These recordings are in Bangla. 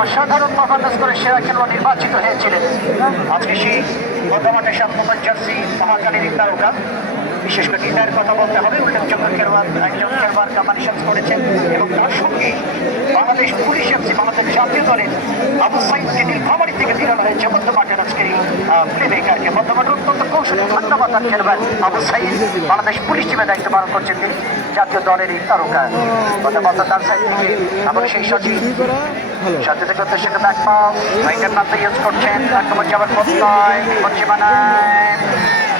অসাধারণ সেরা খেলোয়াড় নির্বাচিত হয়েছিলেন আজকে সেই বর্ধমানের সাত নম্বর জার্সি মহাকালীর তারকা বিশেষ করে নির্ণয়ের কথা বলতে হবে। উল্লেখযোগ্য খেলোয়াড়, একজন খেলোয়াড় কামানিশন করেছেন এবং তার সঙ্গে বাংলাদেশ পুলিশ এফসি, বাংলাদেশ জাতীয় দলের আবু সাইদকে নীলফামারি থেকে ফিরানো হয়েছে মধ্যমাঠের আজকের এই প্লে মেকারকে মধ্যমাঠের অত্যন্ত কৌশলী ধন্যবাদ তার খেলোয়াড় আবু সাইদ। বাংলাদেশ পুলিশ টিমে দায়িত্ব পালন করছেন তিনি, জাতীয় দলের এই তারকা। মধ্যমাঠের তার সাইড থেকে আবার সেই সচিব। সাথে ব্যাকপাস রাইটের নামতে ইউজ করছেন আক্রমণ যাবার প্রত্যয় পশ্চিমানায়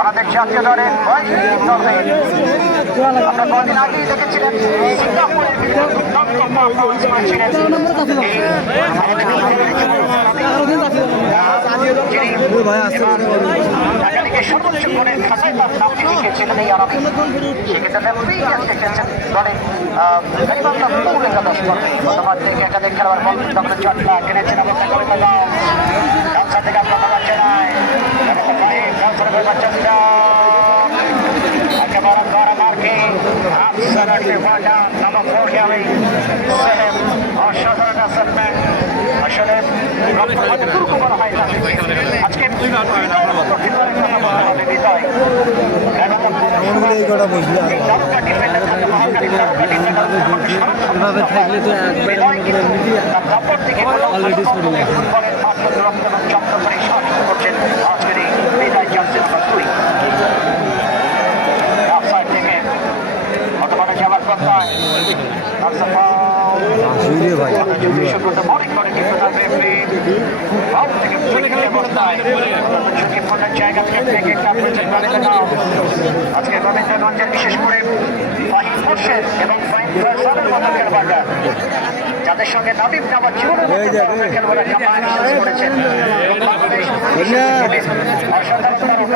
আমাদের জাতীয় দলের দলে আমরা কদিন আগেই দেখেছিলেন সিঙ্গাপুরের একাধিকের সর্বোচ্চ গোলের খাতায় তার নামটি লিখেছিলেন এই আরবি। সেক্ষেত্রে একাদশ পর্বে। প্রথমার থেকে একাধিক খেলোয়াড় বল দখলের চটকা কেনেছেন অবস্থা করে দাও ডানসা থেকে আপনার বাচ্চা নাই বাচ্চা দিল একেবারে দ্বারা মার্কে আফসারাকে ভাটা নামক ফোর গেলে সেলেম অসাধারণ অ্যাসেটমেন্ট আসলে দুর্গ করা হয় আজকে এভাবে থাকলে তো একবার অলরেডি ফুটবলের মাত্র রক্ত এবং চক্র করে সাহায্য করছেন আজকের এই বিদায় জার্সি নাম্বার দুই অফসাইড থেকে বর্তমানে যাওয়ার প্রত্যয় আজকে রবীন্দ্রগঞ্জের বিশেষ করে ফাহিম মোর্শেদ এবং ফাহিম ফয়সালের মতো খেলোয়াড়রা যাদের সঙ্গে নাবিব নামাজ জীবনের মতো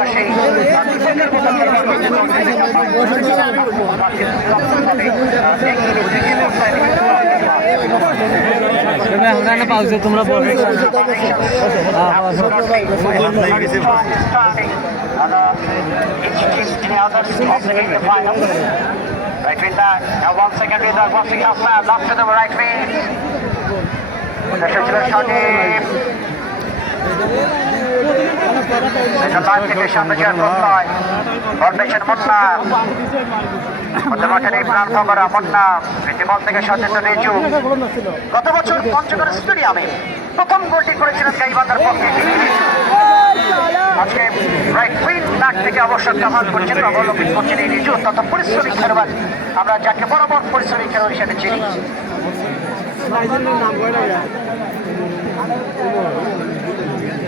সেই Right wing back. Now one second with. One second off man. Left to the right wing. এসেছিল সজীব থেকে সচেতন গত বছর প্রথম গোলটি করেছিলেন গাইবান্ধার পক্ষে। আজকে রাইট উইং ব্যাক থেকে অবশ্য কামাল করছেন, অবলম্বন করছেন এই রিজু অত্যন্ত পরিশ্রমী খেলোয়াড়। আমরা যাকে বরাবর পরিশ্রমী খেলোয়াড় হিসেবে চিনি।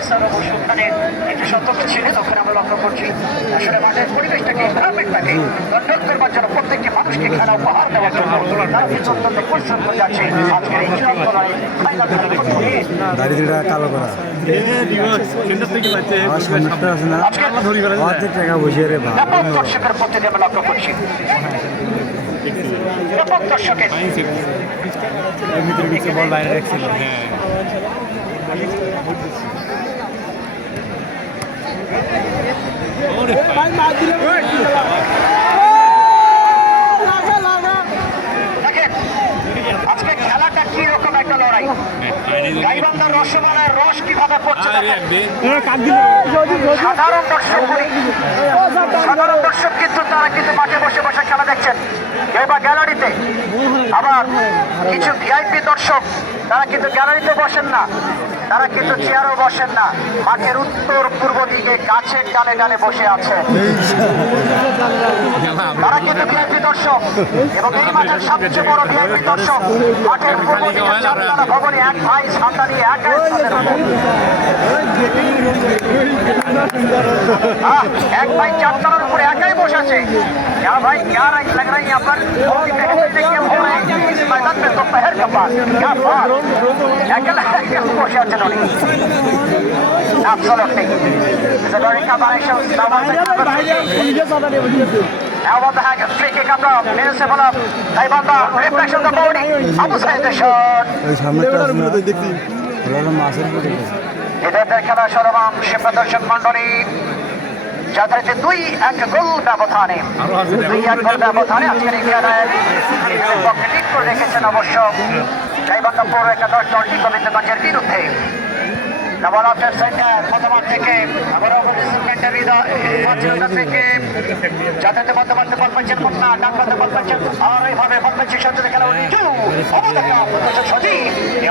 অবশ্য ওখানে একটু সতর্ক ছিলেন ওখানে আমরা লক্ষ্য করছি আসলে মাঠের পরিবেশটাকে এনভায়রনমেন্টটাকে কন্ট্রোল করবার জন্য প্রত্যেকটি মানুষকে খেলা উপহার দেওয়ার জন্য তারা কিন্তু অত্যন্ত পরিশ্রম করে যাচ্ছে আজকের এই চূড়ান্ত লড়াই ফাইনাল খেলার কালো করা। অর্ধেক টাকা বসে রে ভাই দর্শকের প্রতি আমরা লক্ষ্য করছি। ব্যাপক দর্শকের বল বাইরে রাখছিল দেখেন আজকে খেলাটা কি রকম একটা লড়াই? গাইবান্ধার রসমালার রস কীভাবে পড়ছে সাধারণ দর্শক সাধারণ দর্শক কিন্তু তারা কিন্তু মাঠে বসে দেখছেন? কেউ বা গ্যালারিতে। আবার কিছু ভিআইপি দর্শক, তারা কিন্তু গ্যালারিতে বসেন না। তারা কিন্তু চেয়ারও বসেন না। মাঠের উত্তর পূর্ব দিকে গাছের ডালে ডালে বসে আছে। তারা কিন্তু ভিআইপি দর্শক এবং এই মাঠের সবচেয়ে বড় ভিআইপি দর্শক, মাঠের পূর্ব দিকে চারতলা ভবনে এক ভাই সাঁতারি এক এক ভাই চারতলা একাই বসে আছে क्या भाई क्या लग रहा है यहाँ पर मैदान में तो पहर का पास क्या बात बसे আছেন উনি absolutely Zalonika Barisha Now on the hack, free kick up top, Nils Sibola, Taibanda, reflection the body, Abu Said the shot. এদের খেলা সরবাম শিল্প দর্শক মন্ডলী যাদের যে দুই, এক গোল ব্যবধানে। দুই, এক গোল ব্যবধানে আজকের এই খেলায় পক্ষে লিড করে রেখেছেন অবশ্য গাইবান্ধা পৌর একাদশ দলটি গোবিন্দগঞ্জের বিরুদ্ধে। সেন্টার মতামত থেকে আবার সেন্টার থেকে যাতে মতামত বল পাচ্ছেন মুন্না ডাক্তার বল পাচ্ছেন আর এইভাবে বল পাচ্ছি সঞ্চয় খেলা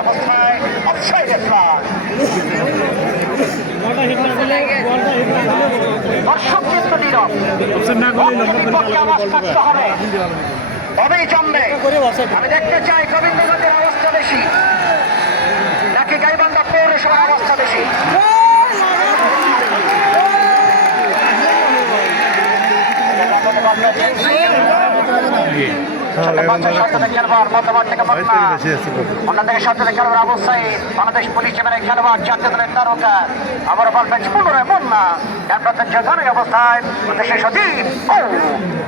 অবস্থায় অফসাইডের ফ্লাগ দর্শক কিন্তু নীরব। আওয়াজ হবে তবেই জমবে আমি দেখতে চাই গোবিন্দগঞ্জের অবস্থা বেশি। নাকি গাইবান্ধা পৌরসভার অবস্থা বেশি? মন্না অন্যদিকে খেলোয়াড় অবস্থায় বাংলাদেশ পুলিশ টিমের খেলোয়াড় জাতীয় দলের তারকা। আবার পুনরায় মন্না অবস্থায়। উদ্দেশ্যে সজীব ও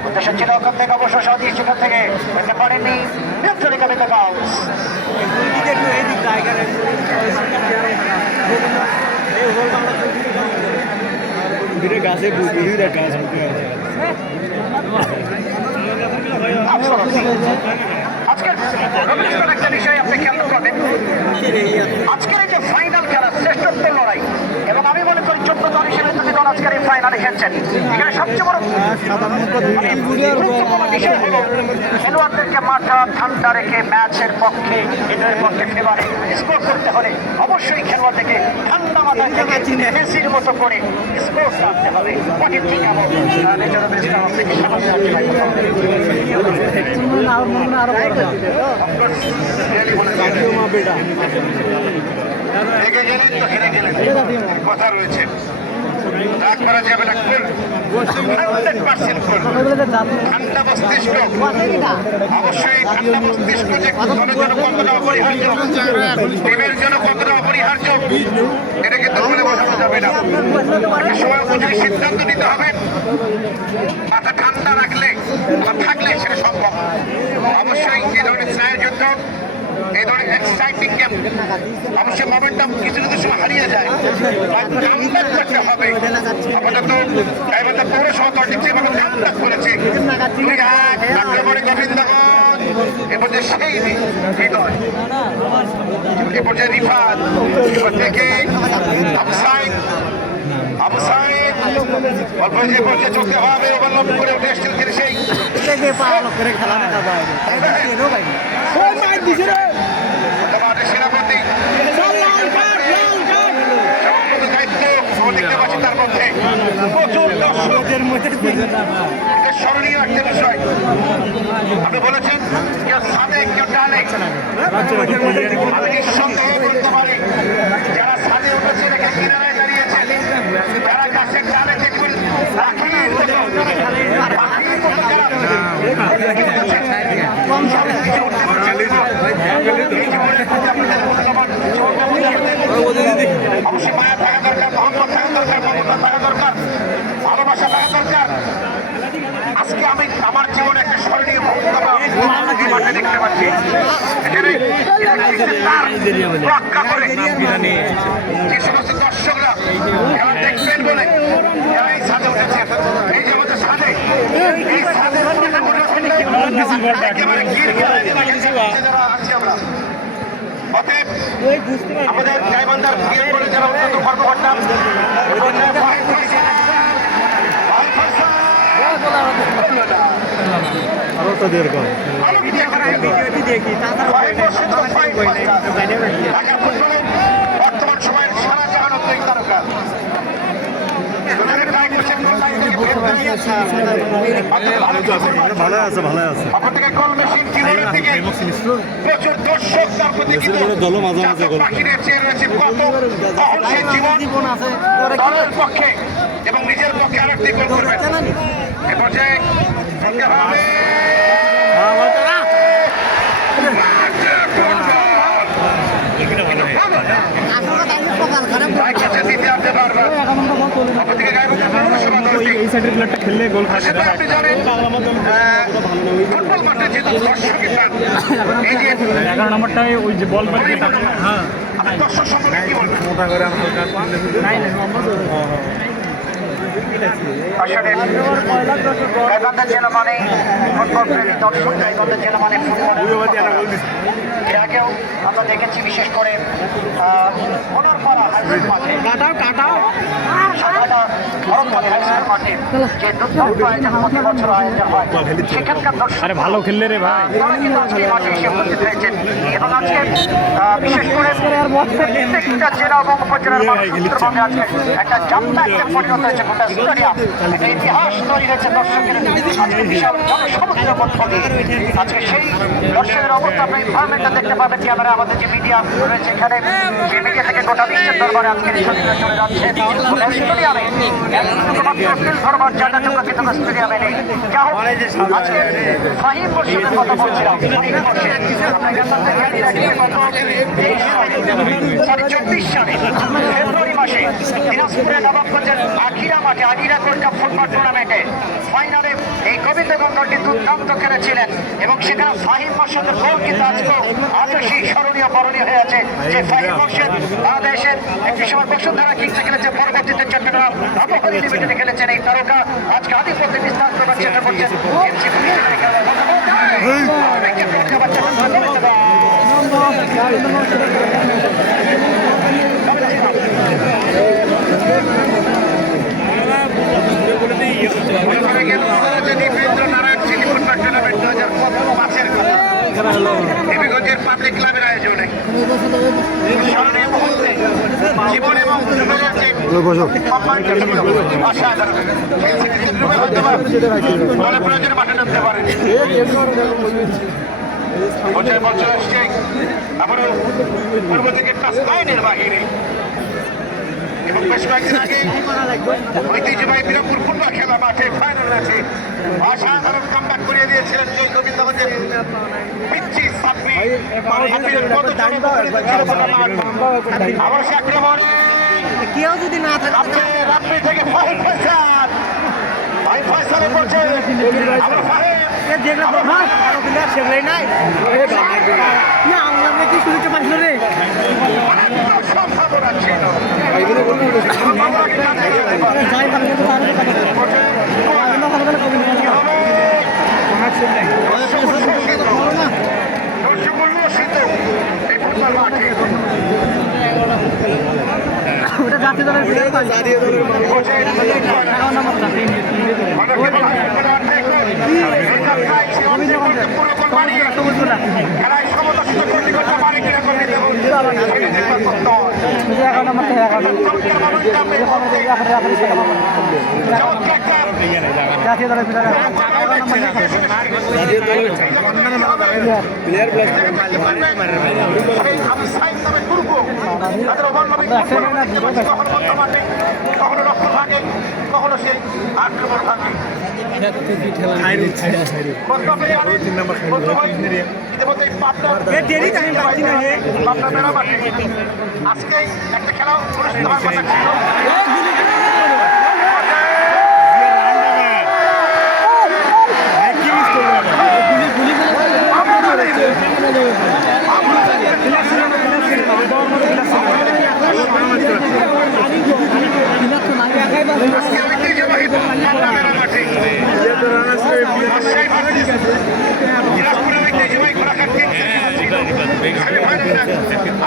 উদ্দেশ্য ছিল ওখান থেকে অবশ্য সেখান থেকে হতে পারেনি। নিয়ন্ত্রণে গাছে গাছ আজকের রবীন্দ্র একটা বিষয় আপনি খেয়াল আজকের এই যে ফাইনাল খেলা শ্রেষ্ঠত্ব লড়াই, এবং আমি মনে করি চোদ্দ দল হিসেবে দুটি দল আজকের এই ফাইনালে খেলছেন। এখানে সবচেয়ে বড় গুরুত্বপূর্ণ বিষয় হলো খেলোয়াড়দেরকে মাথা ঠান্ডা রেখে ম্যাচের পক্ষে এদের পক্ষে ফেভারে স্কোর করতে হলে অবশ্যই খেলোয়াড়দেরকে ঠান্ডা মাথায় থেকে মেসির মতো করে স্কোর করতে হবে। ঠিক কথা রয়েছে। ঠান্ডা অবশ্যই ঠান্ডা মস্তিষ্ক কতটা অপরিহার্য। টিমের জন্য কতটা অপরিহার্য। এটা কিন্তু বলে বোঝানো যাবে না। সময় অনুযায়ী সিদ্ধান্ত নিতে হবে। মাথা ঠান্ডা রাখলে বা থাকলে সেটা সম্ভব। অবশ্যই এই ধরনের স্নায়ুর এই ধরনের এক্সাইটিং গেম অবশ্যই মোমেন্টাম কিছু কিছু সময় হারিয়ে যায়। কামব্যাক করতে হবে আপাতত গাইবান্ধা পৌরসভা দলটি যেভাবে কামব্যাক করেছে আক্রমণে গোবিন্দগঞ্জ এ পর্যায়ে সেই হৃদয়। এ পর্যায়ে রিফাত এবার থেকে আফসাইন আফসাইন অল্প যে পর্যায়ে চলতে হবে ওভারলোড করে উঠে এসেছেন তিনি সেই। তোমাদের সেনাপতি সমগ্র স্মরণীয় একটা বিষয় আপনি বলেছেন কেউ সাদে কেউ ডালে আমি নিঃসন্দেহে বলতে পারি যারা সাদে উঠেছে রেখে কিনারায় দাঁড়িয়েছে যারা গাছের ডালে দেখবেন পাখির পাখির মতো যারা আজকে আমি আমার জীবনে একটা স্মরণীয় দর্শকরা দেখবেন বলে এই ছাদে উঠেছে এই যে আমাদের ছাদে এই ছাদের আমাদের গাইবান্ধার বিয়ে করে কর্মকর্তা আরও তো দীর্ঘ বর্তমান সময়ের সারা জাহান অত্যন্ত তারকা ভালো আছে ভালো আছে দলও মাঝে মাঝে গোল দলের পক্ষে এবং নিজের পক্ষে আরেকটি গোল করবেন এ পর্যায়ে ভাই এই সাইডের প্লেয়ারটা খেললে গোল খাবে সেটা আপনি জানেন ফুটবল মাঠে যে দর্শকের টান, এই যে এগারো নম্বরটায় ওই যে বল বাড়িয়ে হ্যাঁ দর্শক সম্পর্কে কি বলবেন মোটা করে আমার আসলে গাইবান্ধা জেলা মানে ফুটবল প্রেমী দর্শক গাইবান্ধা জেলা মানে ফুটবল এর আগেও আমরা দেখেছি বিশেষ করে মনারপাড়া হাইস্কুল মাঠে কাটাও কাটাও। আরে ভালো খেললে রে ভাই। আজকে আজকে আজকে একটা ইতিহাস আজকে বিশাল আজকে সেই দর্শকের অবস্থা দেখতে ক্যামেরা আমাদের যে মিডিয়া রয়েছে এখানে থেকে গোটা বিশ্বের দরবারে ছবিটা চলে যাচ্ছে স্টেডিয়ামে শুধুমাত্র স্টিল ধরবার জায়গাটুকু স্টেডিয়ামে নেই যা হোক আজকে ফাহিম বর্ষের কথা বলছিলাম ফাহিম বর্ষে আমরা এখান থেকে জানি রাখি গত তেইশ সালে চব্বিশ সালে ফেব্রুয়ারি মাসে দিনাজপুরের নবাবগঞ্জের আখিরা মাঠে আখিরা গোল্ড ফুটবল টুর্নামেন্টে ফাইনালে এই গোবিন্দগঞ্জ দলটি দুর্দান্ত খেলেছিলেন এবং সেখানে ফাহিম মোর্শেদের গোল কিন্তু আজকেও আজও সেই স্মরণীয় বরণীয় হয়ে আছে যে ফাহিম মোর্শেদ বাংলাদেশের একটি সময় বসুন্ধরা কিংসে খেলেছে পরবর্তীতে চট্টগ্রাম লিমিটেডে তারকা আজকে আধিপত্য বিস্তার করবার চেষ্টা হয়। মনে নারায়ণ সিটি ফুটবল টুর্নামেন্ট দু পাবলিক ক্লাবের আয়োজনে স্মরণীয় মুহূর্তে জীবন এবং পূর্ব থেকে এবং বেশ কয়েকদিন আগে ঐতিহ্যবাহী বিরামপুর ফুটবল খেলা মাঠে ফাইনাল ম্যাচে অসাধারণ কামব্যাক করিয়ে দিয়েছিলেন জয় আমার আবার সে আক্রমণে কেউ যদি না থাকে রাত্রে রাত্রি থেকে ফাহিম ফয়সাল ফাহিম। যেগুলো প্রভাব সেগুলোই নাই না আমরা কি শুনতে পারছিল রে সম্ভাবনা ছিল যাই ভালো কিন্তু ভালো কথা কবি কি জাতীয় দলের জাতীয় দলের খেলায় সমদর্শিত কর্তৃপক্ষ পারে কিনা কর্মীদের এগারো নম্বর থেকে। এগারো জাতীয় দলের কখনো রক্ত থাকে কখনো সেই আক্রমণ মাঠে আজকে একটা খেলা অনুষ্ঠিত হওয়ার কথা ছিল।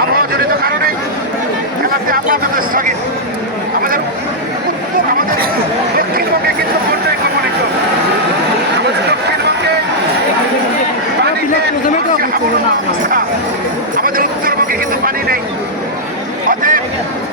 আবহাওয়াজনিত কারণে খেলাতে আপাতত স্থগিত আমাদের আমাদের দক্ষিণবঙ্গে কিন্তু বন্যায় কবলিত আমাদের দক্ষিণবঙ্গে পানিতে অবস্থা। আমাদের উত্তরবঙ্গে কিন্তু পানি নেই অতএব আজকে মানবতার প্রশাসনকে ধন্যবাদ জানাচ্ছি। এই সংবাদ পরিবেশে এত চমৎকার একটি পরিবেশে এই মাঠে বিশ্ববিদ্যালয়ের মানে তোরা না সামনে এই মনে না আর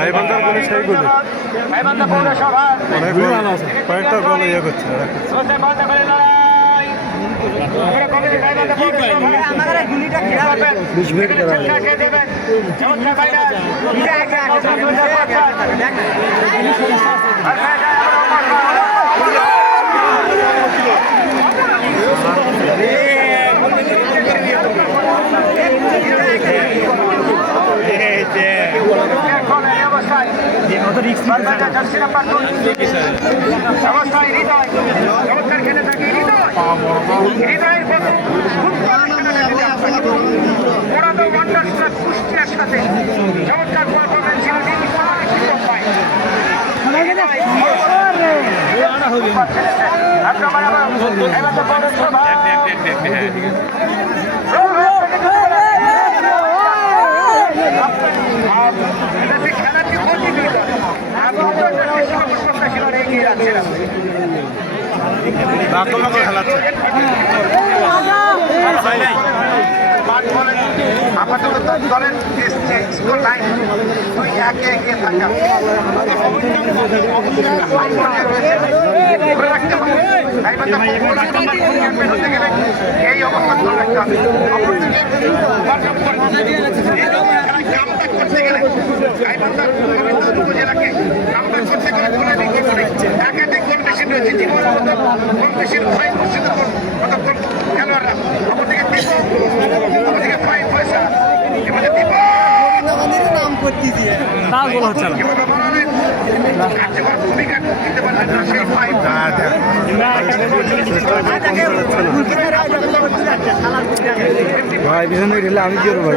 গাইবান্ধার বলে সেই পৌরসভা অনেক কয়েকটা বলে ইয়ে করছে অবস্থায় হৃদয় চমৎকার খেলে থাকে হৃদয় হৃদয়ের প্রথম ফুটবল খেলাটা যদি আপনাকে ওরা তো ওয়ান্ডার স্টার কুষ্টিয়ার সাথে চমৎকার ছিল প্রতিযোগিতা এগিয়ে যাচ্ছে না খেলাচ্ছে আপাতত দলের স্কোর লাইন এই অবস্থান ধরে রাখতে হবে করতে গেলে করতে গেলে রয়েছে মতো গোল মেশিন ফাইন মসজিদ মতো খেলোয়াড়রা। অপরদিকে দীপক অপরদিকে ফাইন পয়সা এবারে দীপক। নাম করতেছি না। গোল হচ্ছে না কার্যকর ভূমিকা দিতে পারবেন না সেই ফাইন ভাই পিছনে ঢেলে আমি কি করব? ভাই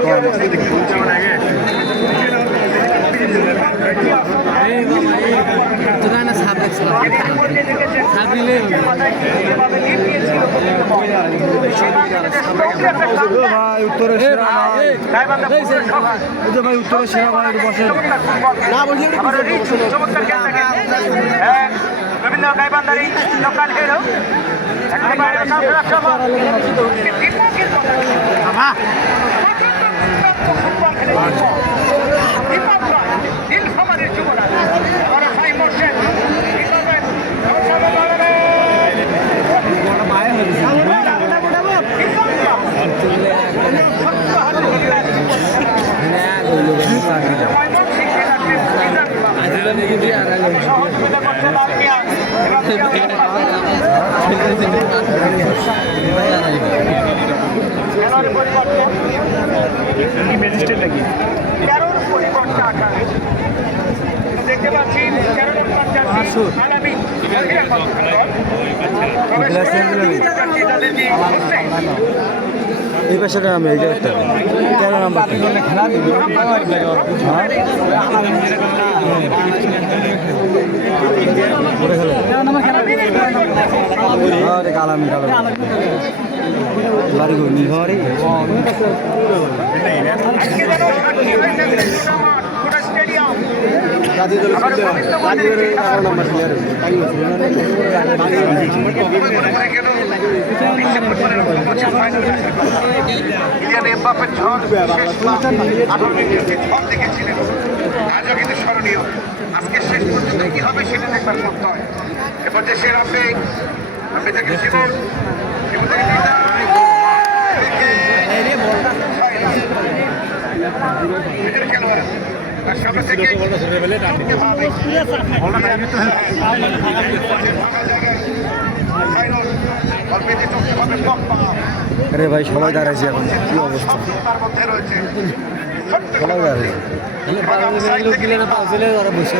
কম তোরা না সাপ দেখছিলাম সাপ নিলে ভাই উত্তরের সেরা ভাই রবীন্দ্র যুবরাজ বড়সাই মোর্শেদ সহযোগিতা করছে লাল মিয়া খেলোয়াড়ের পরিবর্তে তেরোর পরিবর্তে আঠারো দেখতে পাচ্ছি তেরো নম্বর জার্সি আলামিন এই পাশে আমি এই জায়গাটা তেরো নাম্বার খেলা আরে কালামি কালামি। বাড়ি গো নাম্বার ইলিয়ান এমবাপ্পের ঝড় আঠারো মিনিটে ঝড় দেখেছিলেন আজও কিন্তু স্মরণীয় আজকে শেষ পর্যন্ত কি হবে সেটা দেখবার করতে হয় এরপর যে সে রামবে রামবে থেকে শিবন শিবন থেকে খেলোয়াড় তার সামনে থেকে অল্পেতে চলতে হবে টপ্পা আরে ভাই সবাই দাঁড়াইছে এখন কি অবস্থা তার মধ্যে রয়েছে সবাই দাঁড়াইছে বসে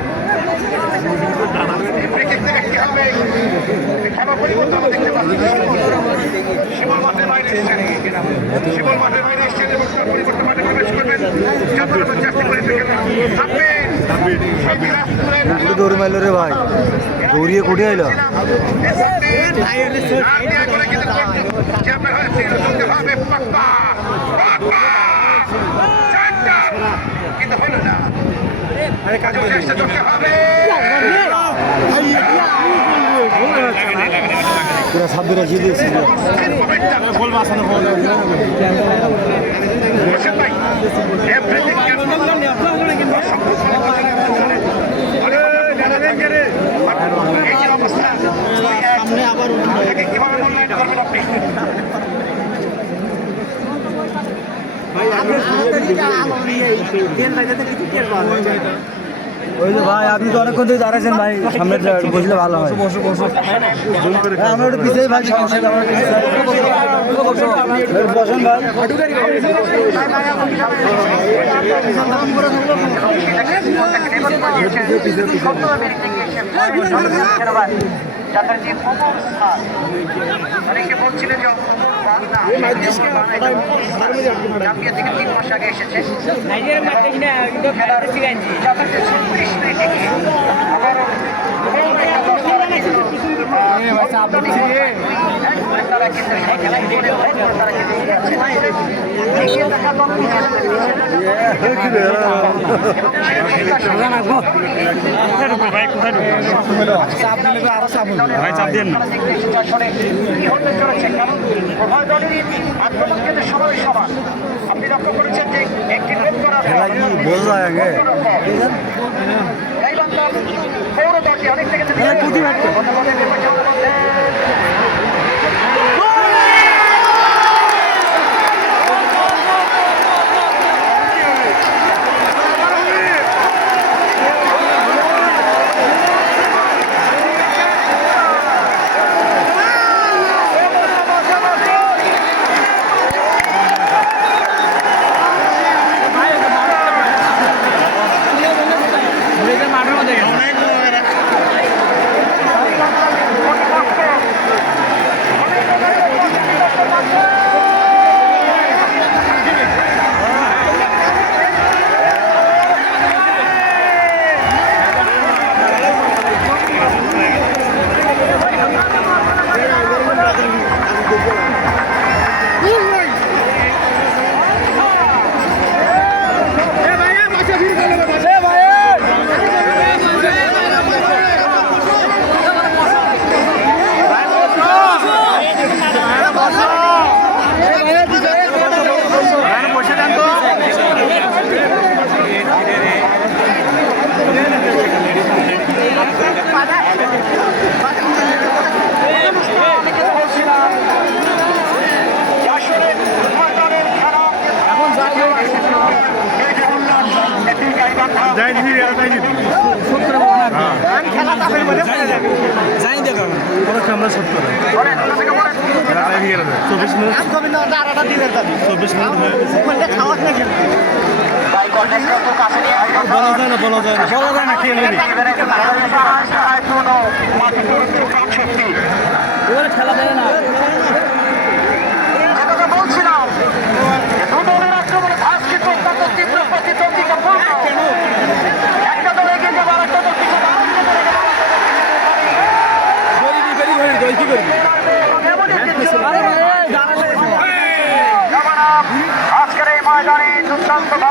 মাইল রে ভাই। দৌড়িয়ে কুড়িয়ে আইলো? পুরো দিয়েছি এভরিথিং এই যে আমরা সামনে আবার কীভাবে মূল্যায়ন করবেন আপনি? ওই যে ভাই আপনি তো অনেকক্ষণ ধরে দাঁড়াচ্ছেন ভাই সামনে বসলে ভালো হয়। বসো বসো আমরা একটু পিছিয়ে ভাই সমস্যা ভাই। পিছিয়ে। যাদের যে অমর স্থান অনেকে বলছিলেন যে জাম্বিয়া থেকে তিন মাস আগে এসেছে। খেলার যে চব্বিশ মিনিটে আবারও আক্রমণ কিন্তু সবাই সমান আপনি লক্ষ্য করেছেন যে একটি বোঝা যায় পৌর দলটি অনেক থেকে আসলে ময়দানের খেলা এখন যাই চব্বিশ মিনিট চব্বিশ মিনিট বলা যায় না বলা যায় না। বলা যায় না খেয়ে নেবে। খেলা দেয় না। যেটাকে বলছিলাম যে দু দলের আক্রমণে ভাস কিন্তু অত্যন্ত তীব্র প্রতিদ্বন্দ্বিতাপূর্ণ একটা দল এগিয়ে যাবে আরেকটা দল পিছনে আরেকটা দল এগিয়ে যাবে। কি করবি এমনই একটি ছিল। জবানাব, আজকের এই ময়দানে দুর্দান্ত ভাবে যে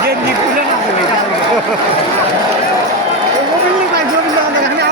Jangan dipulang aku. Kau beli kau jual di mana?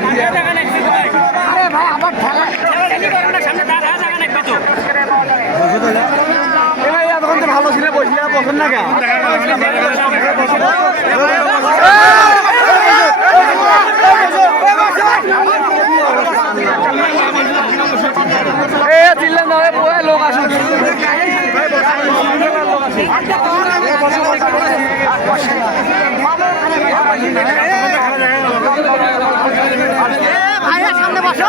Video ভালো ছিল বসলে বসুন না কেন লোক আসুন ভাইয়া সামনে বসো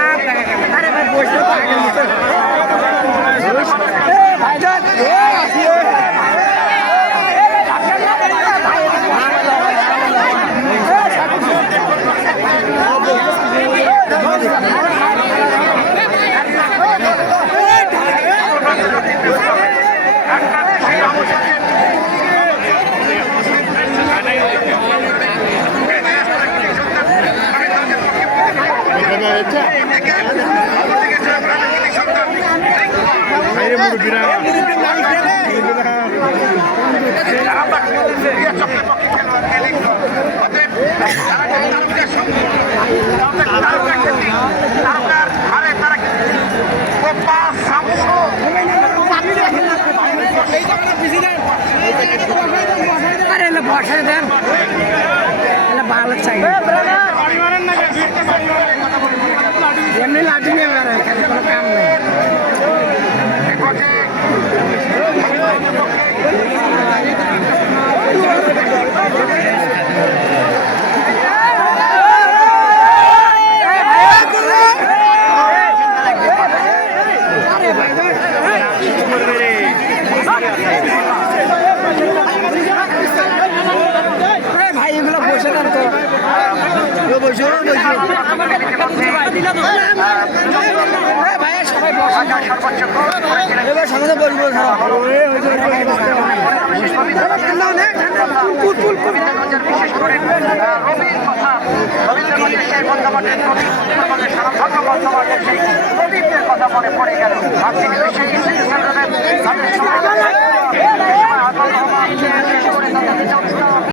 আরে ভাই বসে দেন এলে ভালো চাই এমনি লাঠি নিয়ে বেড়ায় এখানে কোনো কাম নেই এই বিশেষ করে রবির কথা রবীন্দ্রনাথের সেই বন্দ্যোপাধ্যায় কবি আমাদের সারাধন্য বন্দ্যোপাধ্যায় সেই প্রদীপের কথা মনে পড়ে গেল আর তিনি সেই ইসলামের